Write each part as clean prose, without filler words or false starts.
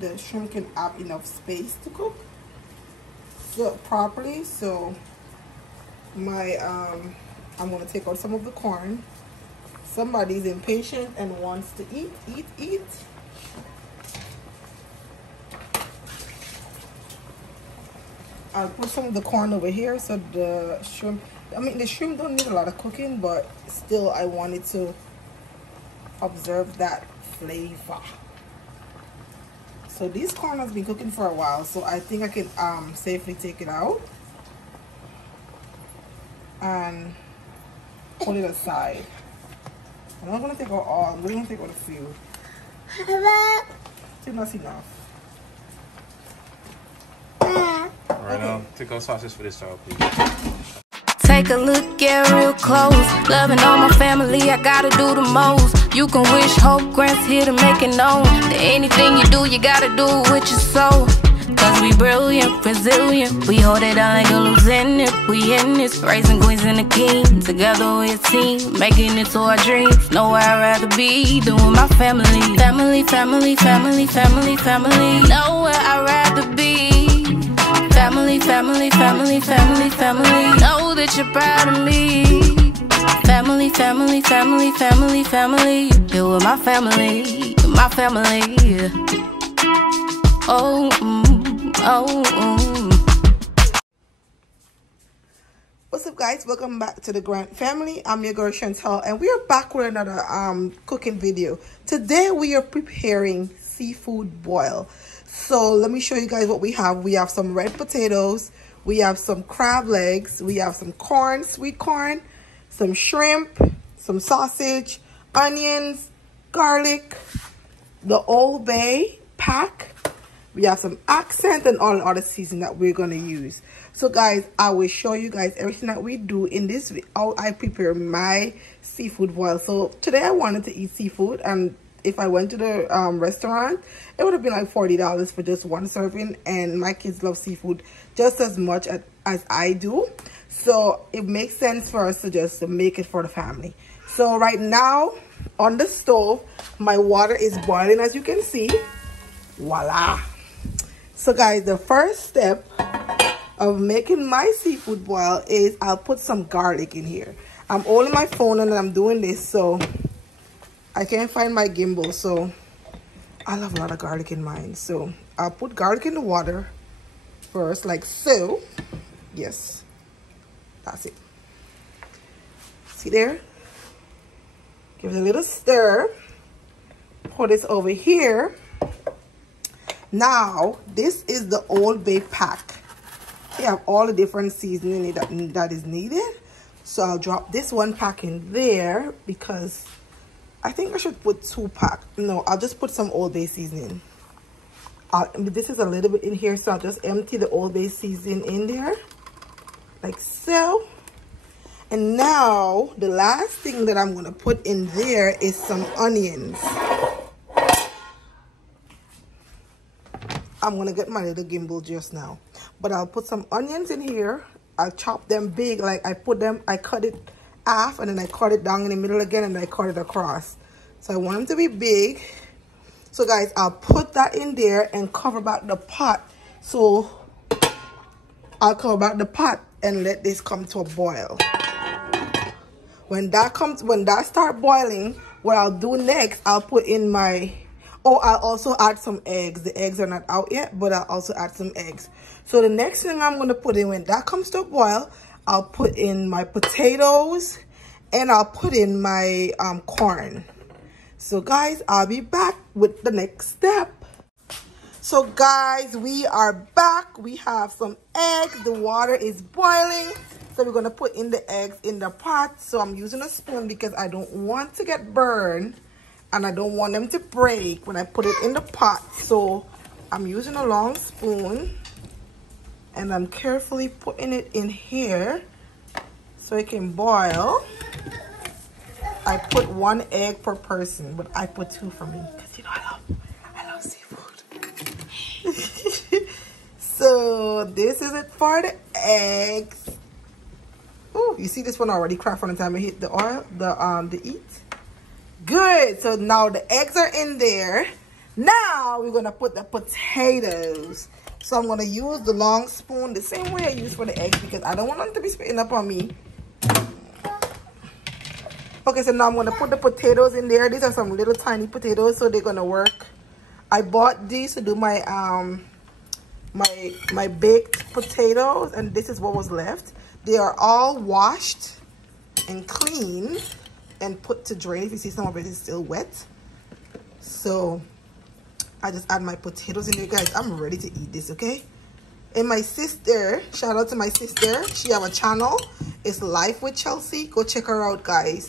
the shrimp can have enough space to cook so properly. So my I'm gonna take out some of the corn. Somebody's impatient and wants to eat. I'll put some of the corn over here so the shrimp, I mean the shrimp don't need a lot of cooking, but still I wanted to observe that flavor. So this corn has been cooking for a while, so I think I can safely take it out and put it aside. I'm not gonna take out all, I'm gonna take out a few. I think that's enough. Right now, take out sauces for this child, please. Take a look at real close. Loving all my family, I gotta do the most. You can wish, hope, grants here to make it known that anything you do, you gotta do it with your soul. Cause we brilliant, resilient. We hold it down like a loose end. If we in this, raising queens and a king. Together we a team, making it to our dreams. Nowhere I'd rather be than with my family. Family, family, family, family, family. Nowhere I'd rather be. Family, family, family, family, family. Know that you're proud of me. Family, family, family, family, family. You're with my family, my family. Oh, What's up, guys? Welcome back to the Grant family. I'm your girl Chantal, and we are back with another cooking video. Today we are preparing seafood boil. So let me show you guys what we have. We have some red potatoes, we have some crab legs, we have some corn, sweet corn, some shrimp, some sausage, onions, garlic, the Old Bay pack. We have some accent and all the other seasoning that we're going to use. So guys, I will show you guys everything that we do in this video. How I prepare my seafood boil. So today I wanted to eat seafood, and if I went to the restaurant, it would have been like $40 for just one serving, and my kids love seafood just as much as I do. So it makes sense for us to just make it for the family. So right now on the stove, my water is boiling, as you can see. Voila. So guys, the first step of making my seafood boil is I'll put some garlic in here. I'm holding my phone and I'm doing this, so I can't find my gimbal, so I love a lot of garlic in mine. So I'll put garlic in the water first, like so. Yes, that's it. See there? Give it a little stir. Put this over here. Now, this is the Old Bay pack. They have all the different seasoning that is needed. So I'll drop this one pack in there because I think I should put 2 packs. No, I'll just put some Old Bay seasoning. This is a little bit in here, so I'll just empty the Old Bay seasoning in there, like so. And now, the last thing that I'm going to put in there is some onions. I'm going to get my little gimbal just now. But I'll put some onions in here. I'll chop them big, like I cut it half, and then I cut it down in the middle again, and I cut it across. So I want them to be big. So guys, I'll put that in there and cover back the pot. So I'll cover back the pot and let this come to a boil. When that start boiling, what I'll do next, I'll put in my, I'll also add some eggs. The eggs are not out yet, but I'll also add some eggs. So the next thing I'm going to put in, when that comes to a boil, I'll put in my potatoes and I'll put in my corn. So guys, I'll be back with the next step. So guys, we are back. We have some eggs. The water is boiling. So we're going to put in the eggs in the pot. So I'm using a spoon because I don't want to get burned and I don't want them to break when I put it in the pot. So I'm using a long spoon and I'm carefully putting it in here so it can boil. I put 1 egg per person, but I put 2 for me because you know I love seafood. So this is it for the eggs. Oh, you see this one already cracked from the time I hit the oil, the heat. Good. So now the eggs are in there. Now we're gonna put the potatoes. So I'm gonna use the long spoon the same way I use for the eggs because I don't want them to be spitting up on me. Okay, so now I'm gonna put the potatoes in there. These are some little tiny potatoes, so they're gonna work. I bought these to do my my baked potatoes, and this is what was left. They are all washed and clean and put to drain. If you see, some of it is still wet. So I just add my potatoes in there, guys. I'm ready to eat this, okay? And my sister, shout out to my sister, she have a channel. It's Life with Chelsea. Go check her out, guys.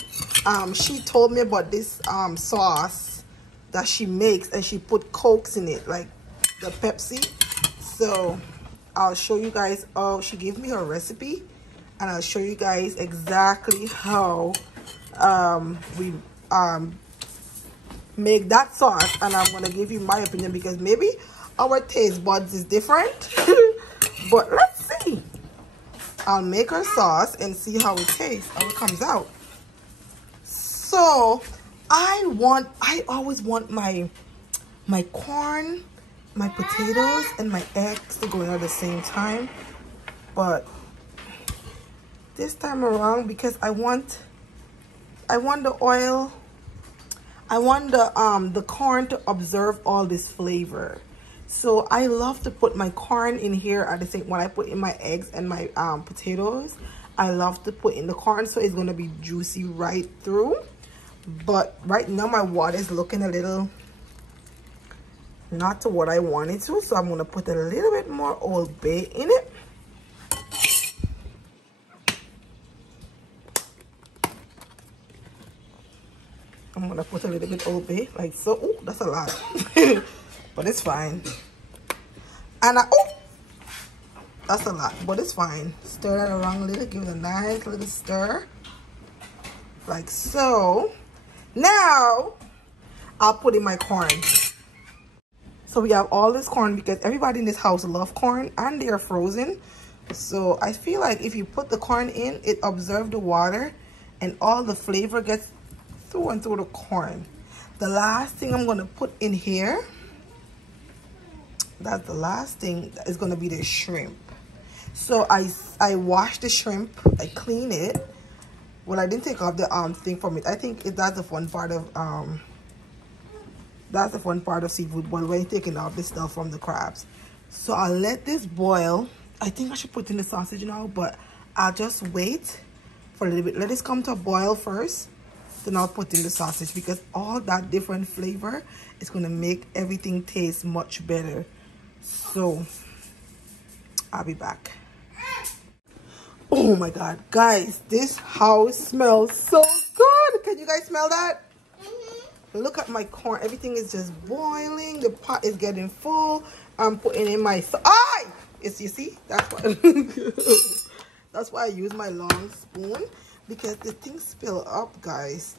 She told me about this sauce that she makes, and she put Cokes in it, like the Pepsi. So I'll show you guys. Oh, she gave me her recipe, and I'll show you guys exactly how we make that sauce. And I'm gonna give you my opinion because maybe our taste buds is different. But let's see. I'll make her sauce and see how it tastes, how it comes out. So I always want my corn, my potatoes, and my eggs to go in at the same time. But this time around, because I want the oil, I want the corn to absorb all this flavor. So I love to put my corn in here at the same when I put in my eggs and my potatoes. I love to put in the corn, so it's gonna be juicy right through. But right now my water is looking a little not to what I wanted to, so I'm gonna put a little bit more Old Bay in it. I'm gonna put a little bit Old Bay, like so. Oh, that's a lot. But it's fine. And oh, that's a lot, but it's fine. Stir that around a little, give it a nice little stir, like so. Now I'll put in my corn. So we have all this corn because everybody in this house loves corn and they are frozen. So I feel like if you put the corn in, it absorbs the water and all the flavor gets through and through the corn. The last thing I'm gonna put in here, that's the last thing, is gonna be the shrimp. So I wash the shrimp, I clean it. Well, I didn't take off the thing from it. I think that's the fun part of seafood boil, when you're taking off the stuff from the crabs. So I'll let this boil. I think I should put in the sausage now, but I'll just wait for a little bit. Let this come to a boil first, then I'll put in the sausage, because all that different flavor is gonna make everything taste much better. So I'll be back. Oh my god, guys, this house smells so good. Can you guys smell that? Look at my corn. Everything is just boiling. The pot is getting full. I'm putting in my you see, that's why that's why I use my long spoon, because the things spill up, guys.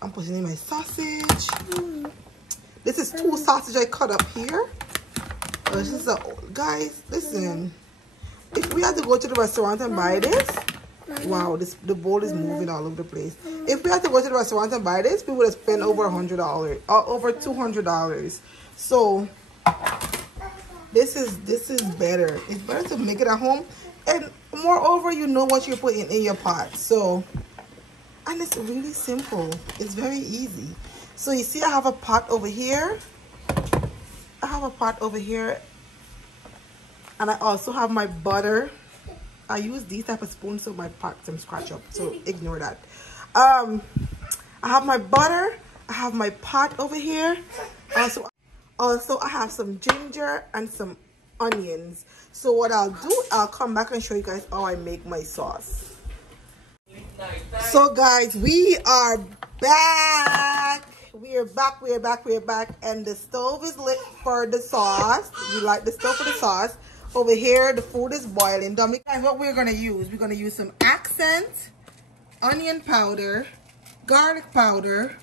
I'm putting in my sausage. This is 2 sausage I cut up here. This is guys, listen, if we had to go to the restaurant and buy this, wow, the bowl is moving all over the place. If we had to go to the restaurant and buy this, we would have spent over $100 or over $200. So this is better. It's better to make it at home, and moreover, you know what you're putting in your pot. So, and it's really simple. It's very easy. So you see, I have a pot over here. And I also have my butter. I use these type of spoons so my pot doesn't scratch up, so ignore that. I have my butter. I have my pot over here. Also I have some ginger and some onions. So what I'll do, I'll come back and show you guys how I make my sauce. So guys, we are back. We are back, and the stove is lit for the sauce. We light the stove for the sauce. Over here, the food is boiling. Guys, what we're gonna use? We're gonna use some accent, onion powder, garlic powder,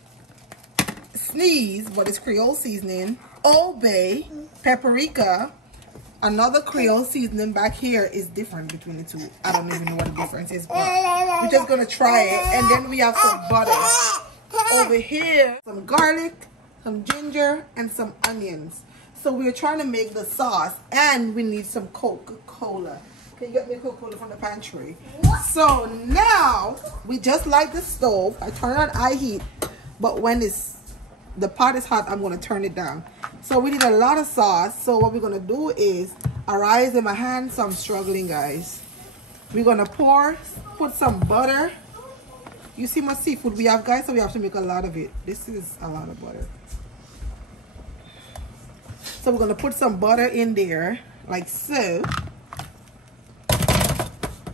sneeze, but it's Creole seasoning, Old Bay, paprika. Another Creole seasoning back here is different between the two. I don't even know what the difference is, but we're just gonna try it. And then we have some butter. Over here, some garlic, some ginger, and some onions. So we're trying to make the sauce, and we need some Coca-Cola. Can you get me Coca-Cola from the pantry? So now we just light the stove. I turn on high heat, but when the pot is hot, I'm going to turn it down. So we need a lot of sauce. So what we're going to do is, arise in my hand, so I'm struggling, guys. We're going to put some butter. You see my seafood we have, guys, so we have to make a lot of it. This is a lot of butter. So we're going to put some butter in there, like so.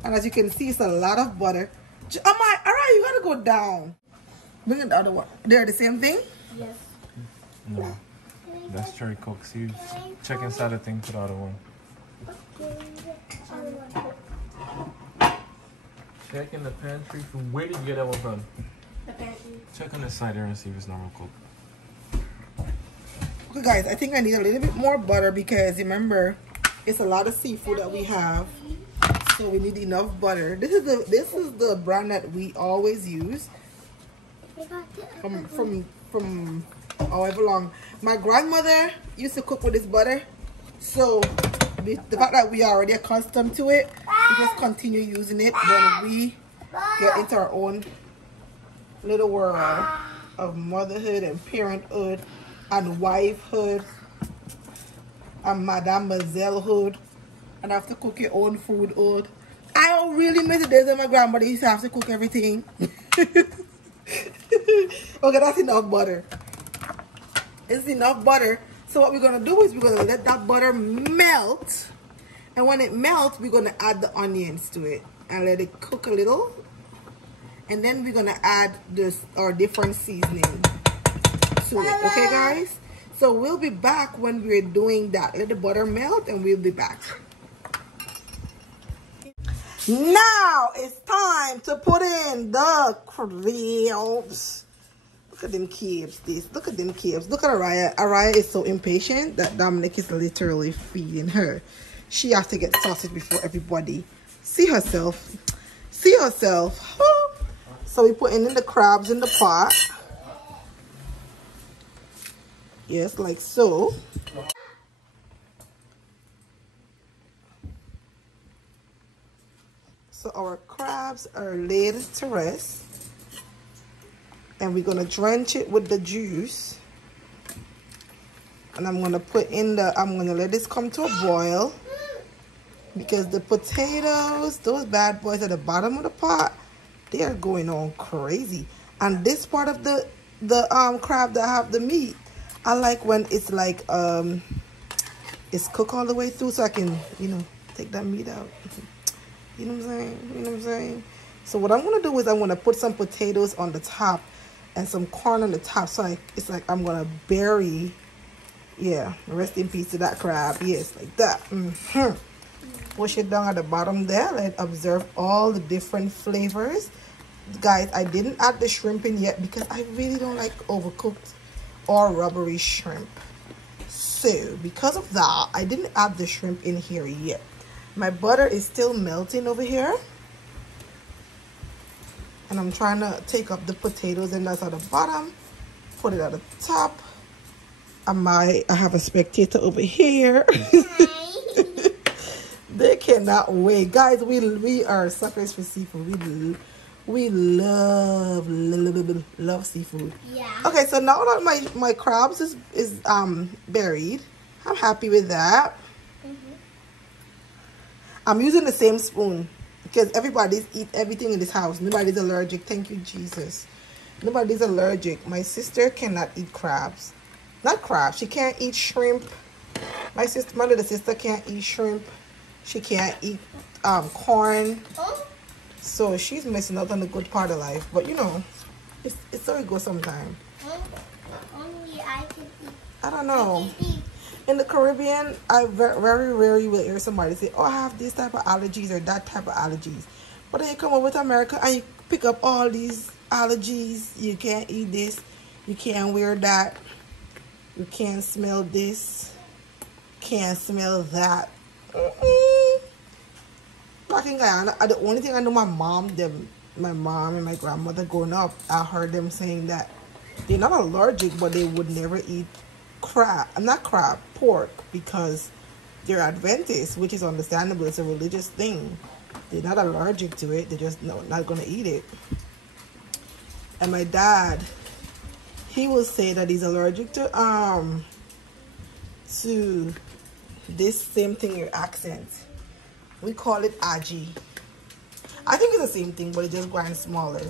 And as you can see, it's a lot of butter. All right, you got to go down. Bring it the other one. They're the same thing? Yes. No. That's cherry Coke. See, check inside the thing for the other one. Check in the pantry. From where did you get that one from? The pantry. Check on the side there and see if it's normal Coke. Okay, guys, I think I need a little bit more butter because remember, it's a lot of seafood that we have, so we need enough butter. This is the brand that we always use from however long. My grandmother used to cook with this butter, so the fact that we are already accustomed to it, we just continue using it when we get into our own little world of motherhood and parenthood and wifehood and madamoisellehood, and have to cook your own food. I don't really miss the days when my grandmother used to have to cook everything. Okay, that's enough butter. It's enough butter. So what we're gonna do is we're gonna let that butter melt, and when it melts, we're gonna add the onions to it and let it cook a little, and then we're gonna add our different seasoning to it. Okay, guys? So we'll be back when we're doing that. Let the butter melt, and we'll be back. Now it's time to put in the crabs. Look at them cubes. Look at them cubes. Look at Araya. Araya is so impatient that Dominic is literally feeding her. She has to get sausage before everybody. See herself. See herself. So we're putting in the crabs in the pot. Yes, like so. So our crabs are laid to rest. And we're going to drench it with the juice. And I'm going to I'm going to let this come to a boil. Because the potatoes, those bad boys at the bottom of the pot, they are going on crazy. And this part of the crab that have the meat, I like when it's like, it's cooked all the way through, so I can, take that meat out. You know what I'm saying? You know what I'm saying? So what I'm going to do is I'm going to put some potatoes on the top and some corn on the top. So it's like I'm going to bury, rest in peace to that crab. Yes, like that. Push it down at the bottom there. Let it absorb all the different flavors. Guys, I didn't add the shrimp in yet because I really don't like overcooked or rubbery shrimp. So because of that, I didn't add the shrimp in here yet. My butter is still melting over here. And I'm trying to take up the potatoes, and that's at the bottom. Put it at the top. I have a spectator over here. They cannot wait. Guys, we are suckers for seafood. We love seafood. Yeah. Okay, so now that my crabs is buried, I'm happy with that. I'm using the same spoon because everybody's eat everything in this house. Nobody's allergic. Thank you, Jesus. Nobody's allergic. My sister cannot eat crabs. Not crabs. She can't eat shrimp. My little sister can't eat shrimp. She can't eat corn. So she's missing out on the good part of life. But it's so good sometimes. Only I can eat. I don't know. In the Caribbean, I very rarely will hear somebody say, oh, I have this type of allergies or that type of allergies. But then you come over to America and you pick up all these allergies. You can't eat this. You can't wear that. You can't smell this. Can't smell that. Back in Guyana, the only thing I know my mom and my grandmother growing up, I heard them saying that they're not allergic, but they would never eat pork, because they're Adventists, which is understandable. It's a religious thing. They're not allergic to it. They're just not gonna eat it. And my dad, he will say that he's allergic to this same thing, your accent. We call it aji. I think it's the same thing, but it just grinds smaller.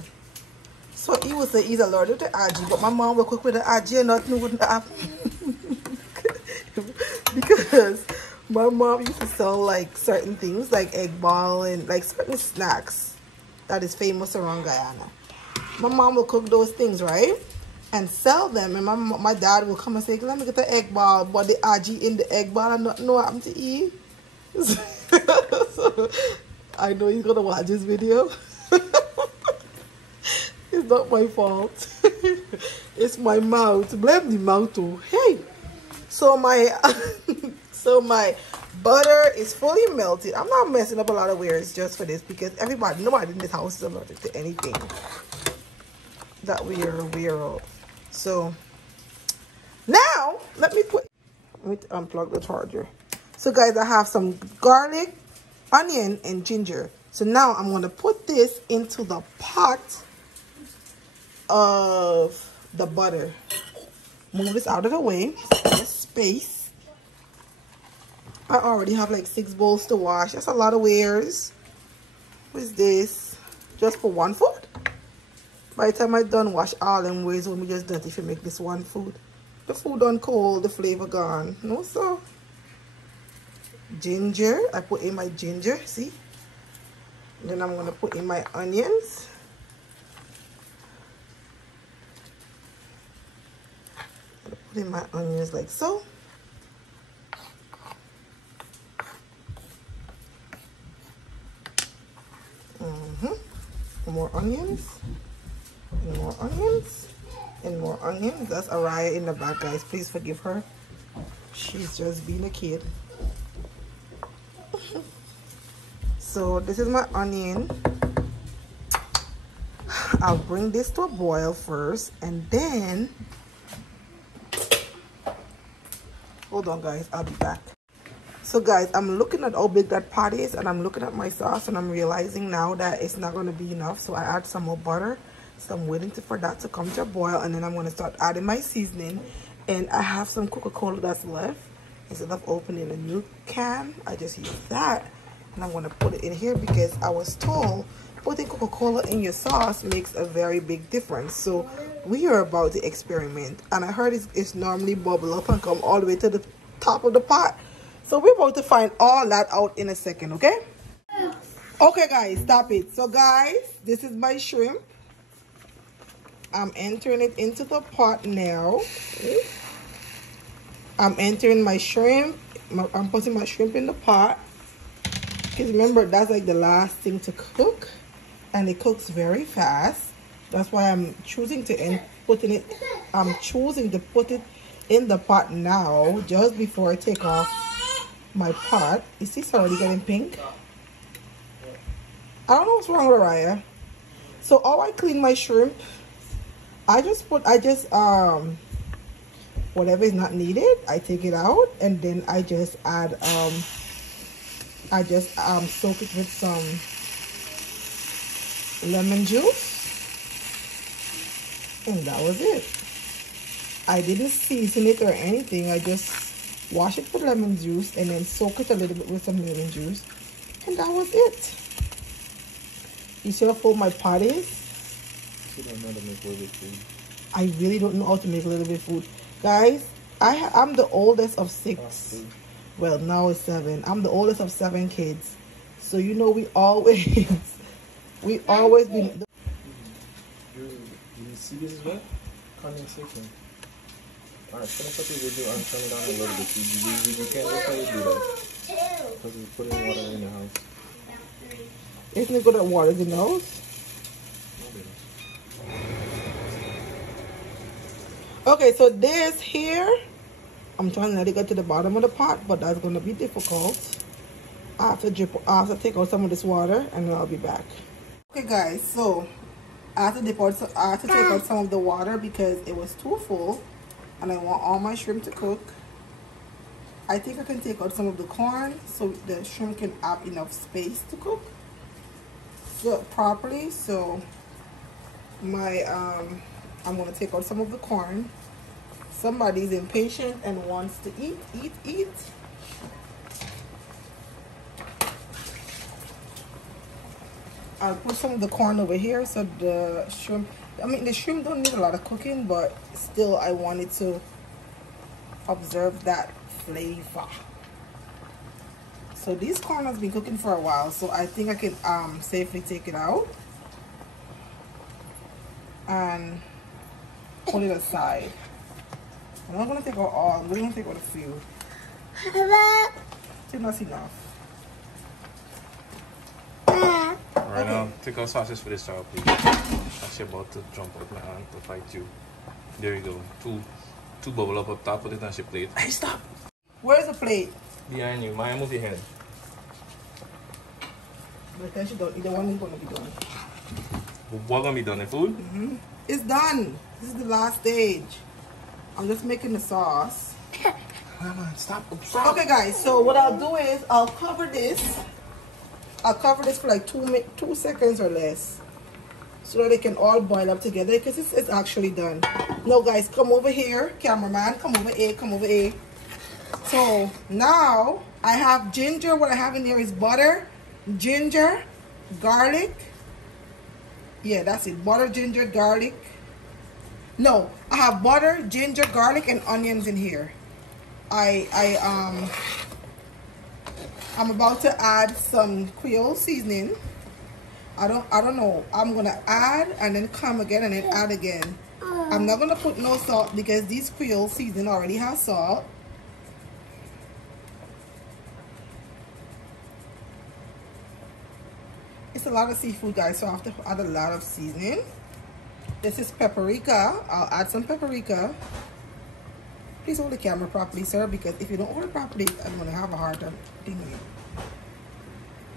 So he will say he's allergic to aji, but my mom will cook with the aji and nothing wouldn't happen. Because my mom used to sell like certain things like egg ball and like certain snacks that is famous around Guyana. My mom will cook those things, right? And sell them, and my dad will come and say, let me get the egg ball, but the aji in the egg ball and nothing know what happened to eat. So, I know he's gonna watch this video. It's not my fault. It's my mouth. Blame the mouth too. Hey. So my butter is fully melted. I'm not messing up a lot of wares just for this, because nobody in this house is allergic to anything that we are aware of. So now let me unplug the charger. So guys, I have some garlic, onion, and ginger. So now I'm going to put this into the pot of the butter. Move this out of the way. There's space. I already have like 6 bowls to wash. That's a lot of wares. What is this? Just for one food? By the time I done wash all them ways, when we just dirty if you make this one food. The food done cold, the flavor gone. No, so ginger. I put in my ginger, see? And then I'm gonna put in my onions. I'm gonna put in my onions like so. More onions. And more onions. And more onions. That's Araya in the back, guys. Please forgive her. She's just being a kid. So this is my onion. I'll bring this to a boil first, and then hold on guys, I'll be back. So guys, I'm looking at how big that pot is, and I'm looking at my sauce, and I'm realizing now that it's not going to be enough. So I add some more butter. So I'm waiting for that to come to a boil, and then I'm going to start adding my seasoning. And I have some Coca-Cola that's left. Instead of opening a new can, I just use that. And I'm going to put it in here because I was told putting Coca-Cola in your sauce makes a very big difference. So we are about to experiment. And I heard it's normally bubble up and come all the way to the top of the pot. So we're about to find all that out in a second, okay? Okay guys, stop it. So guys, this is my shrimp. I'm entering it into the pot now. I'm entering my shrimp. I'm putting my shrimp in the pot. Because remember, that's like the last thing to cook. And it cooks very fast. That's why I'm choosing to put it in the pot now, just before I take off my pot. You see it's already getting pink? I don't know what's wrong with Araya. So how I clean my shrimp, whatever is not needed, I take it out, and then I just add soak it with some lemon juice, and that was it. I didn't season it or anything. I just wash it with lemon juice and then soak it a little bit with some lemon juice, and that was it. You see how full my pot is? You don't know how to make little bit food. I really don't know how to make a little bit of food. Guys, I'm the oldest of 6. Well, now it's 7. I'm the oldest of 7 kids. So, you know, we always been... You see this as well? Condensation. Alright, finish what you do and turn it on a little bit. You can't just how you do that. Because you put in water in the house. Isn't it good at water in the house? Okay, so this here, I'm trying to let it get to the bottom of the pot, but that's going to be difficult. I have to take out some of this water, and then I'll be back. Okay guys, so I had to take out some of the water because it was too full, and I want all my shrimp to cook. I think I can take out some of the corn so the shrimp can have enough space to cook properly. So my I'm gonna take out some of the corn. Somebody's impatient and wants to eat. I'll put some of the corn over here so the shrimp, the shrimp don't need a lot of cooking, but still I wanted to observe that flavor. So these corn has been cooking for a while, so I think I can safely take it out and put it aside. I'm not gonna take out all, I'm gonna take out a few. I think that's enough. Right now, take out sauces for this child, please. She's about to jump out my hand to fight you. There you go. Two bubble up top, put it on your plate. Hey, stop! Where's the plate? Behind you. Maya, move your head. Because either one is gonna be done. What gonna be done? The food? It's done. This is the last stage. I'm just making the sauce. Come on, stop. Okay, guys. So what I'll do is I'll cover this. I'll cover this for like 2 seconds or less, so that they can all boil up together, because it's actually done. Now, guys, come over here, cameraman. Come over here. Come over here. So now I have ginger. What I have in here is butter, ginger, garlic. Yeah, that's it. Butter, ginger, garlic. No, I have butter, ginger, garlic, and onions in here. I'm about to add some Creole seasoning. I don't know. I'm gonna add and then come again and then add again. I'm not gonna put no salt because this Creole seasoning already has salt. It's a lot of seafood, guys, so I have to add a lot of seasoning. This is paprika. I'll add some paprika. Please hold the camera properly, sir, because if you don't hold it properly, I'm gonna have a hard time doing it.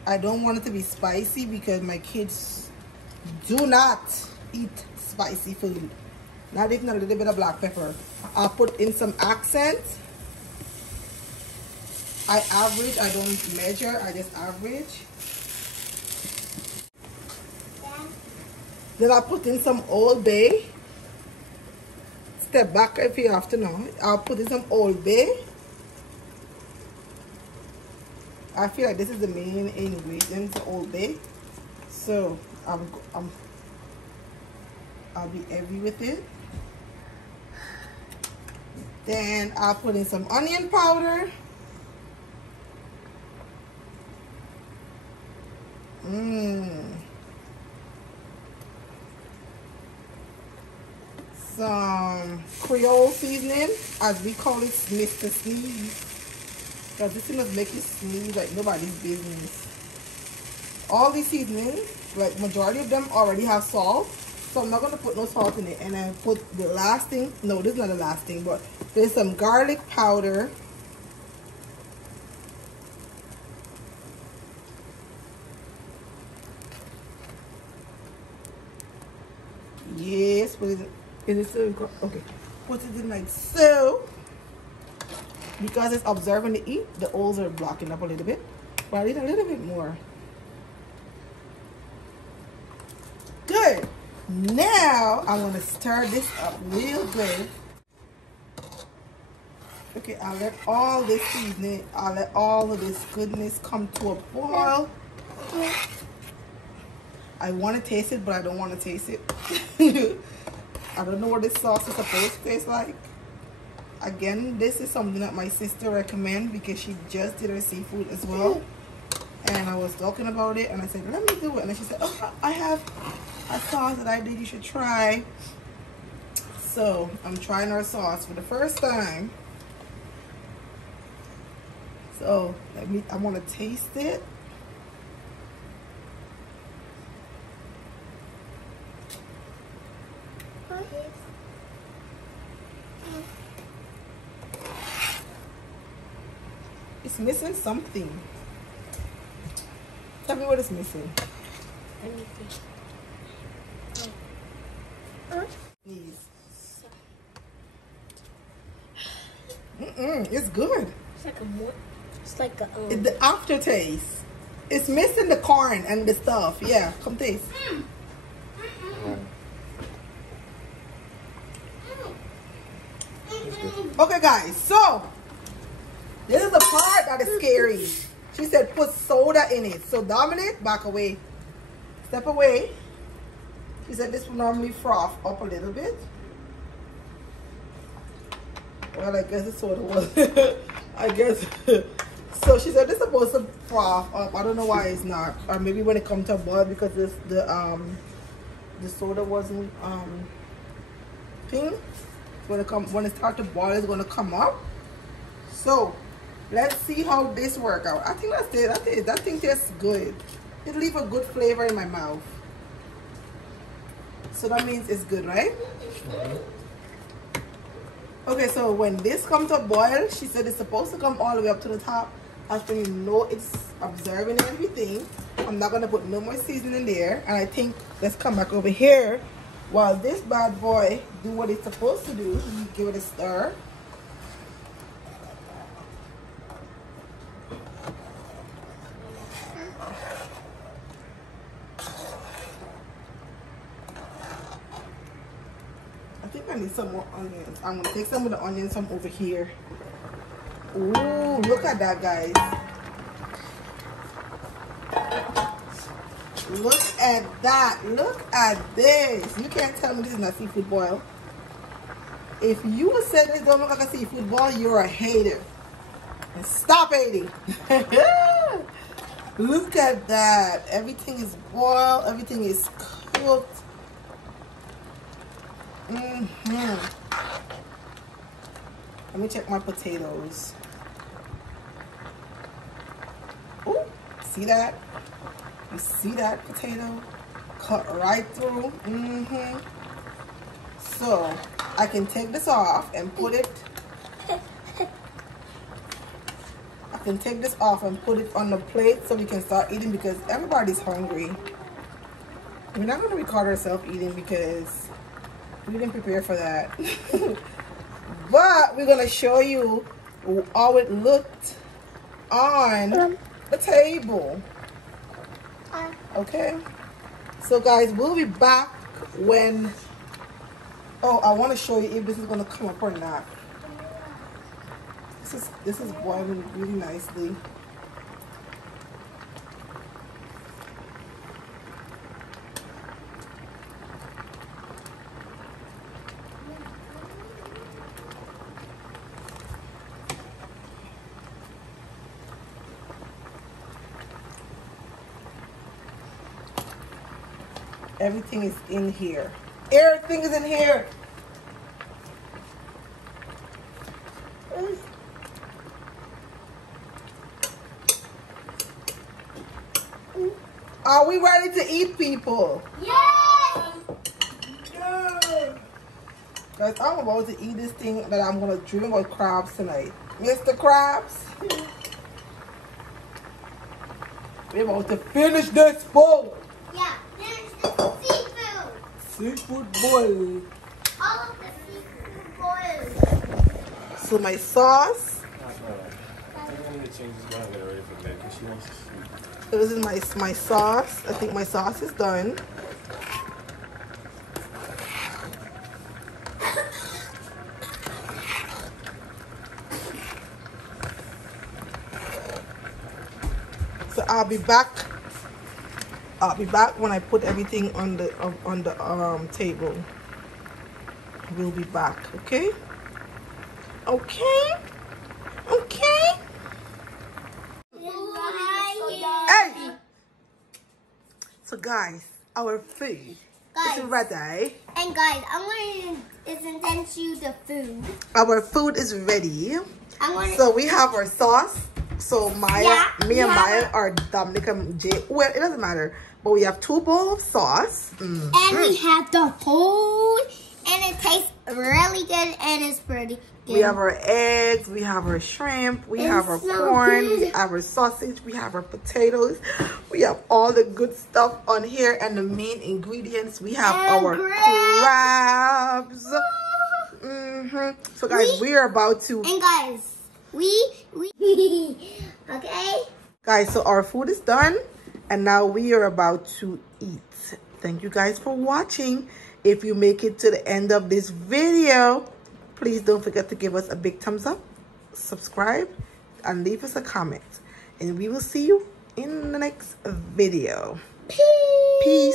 I don't want it to be spicy because my kids do not eat spicy food. Not even a little bit of black pepper. I'll put in some accent. I average, I don't measure, I just average. Then I'll put in some Old Bay. Step back if you have to know. I'll put in some Old Bay. I feel like this is the main ingredient, the Old Bay. So I'll be heavy with it. Then I'll put in some onion powder. Some Creole seasoning, as we call it, Mr. Sneeze. Because this thing must make you sneeze like nobody's business. All these seasonings, like majority of them already have salt. So I'm not going to put no salt in it. And I put the last thing, no, this is not the last thing, but there's some garlic powder. Yes, put it in. Is it still okay? Put it in like so. Because it's observing the heat, the oils are blocking up a little bit. But I need a little bit more. Good. Now I'm gonna stir this up real good. Okay, I'll let all this seasoning, I'll let all of this goodness come to a boil. I want to taste it, but I don't want to taste it. I don't know what this sauce is supposed to taste like. Again, this is something that my sister recommends because she just did her seafood as well. And I was talking about it and I said, let me do it. And then she said, oh, I have a sauce that I did you should try. So I'm trying her sauce for the first time. So I want to taste it. It's missing something. Tell me what it's missing. It's good. It's like a more. It's like a. The aftertaste. It's missing the corn and the stuff. Yeah, come taste. Okay, guys. So this is the part that is scary. She said put soda in it. So Dominic, back away. Step away. She said this will normally froth up a little bit. Well, I guess the soda was. I guess. So she said this is supposed to froth up. I don't know why it's not. Or maybe when it comes to a boil because the soda wasn't thing. When it starts to boil, it's gonna come up. So let's see how this works out. I think that's it. That thing tastes good. It'll leave a good flavor in my mouth. So that means it's good, right? Okay, so when this comes to boil, she said it's supposed to come all the way up to the top. That's when you know it's absorbing everything. I'm not gonna put no more seasoning in there. And I think let's come back over here while this bad boy do what it's supposed to do. You give it a stir. I think I need some more onions. I'm gonna take some of the onions from over here. Ooh, look at that, guys. Look at that. Look at this. You can't tell me this is not seafood boil. If you said this don't look like a seafood boil, you're a hater. And stop hating. Look at that. Everything is boiled. Everything is cooked. Let me check my potatoes. Ooh, see that? You see that potato? Cut right through. So I can take this off and put it. I can take this off and put it on the plate so we can start eating because everybody's hungry. We're not going to record ourselves eating because we didn't prepare for that. But we're going to show you how it looked on the table. Okay? So guys, we'll be back when... Oh, I want to show you if this is going to come up or not. This is boiling really nicely. Everything is in here. Everything is in here. Are we ready to eat, people? Yes! Yes! Guys, I'm about to eat this thing that I'm going to dream with crabs tonight. Mr. Krabs. We're about to finish this bowl. Yeah, there's the seafood. Seafood boil. All of the seafood boils. So my sauce. I'm going to change this guy and get it ready for bed because she wants to sleep. So this is my sauce. I think my sauce is done. So I'll be back when I put everything on the table. We'll be back, okay? Okay? Okay? Hey! So guys, our food is ready. And guys, I'm going to present you the food. Our food is ready. I'm So we have our sauce. So Maya, me and Maya are Dominic and Jay. Well, it doesn't matter. But we have 2 bowls of sauce. And we have the food. And it tastes really good and it's pretty. We have our eggs, we have our shrimp, we have our corn, we have our sausage, we have our potatoes. We have all the good stuff on here, and the main ingredients, we have our crabs. So guys, we are about to... And guys, okay? Guys, so our food is done, and now we are about to eat. Thank you guys for watching. If you make it to the end of this video, please don't forget to give us a big thumbs up, subscribe, and leave us a comment. And we will see you in the next video. Peace.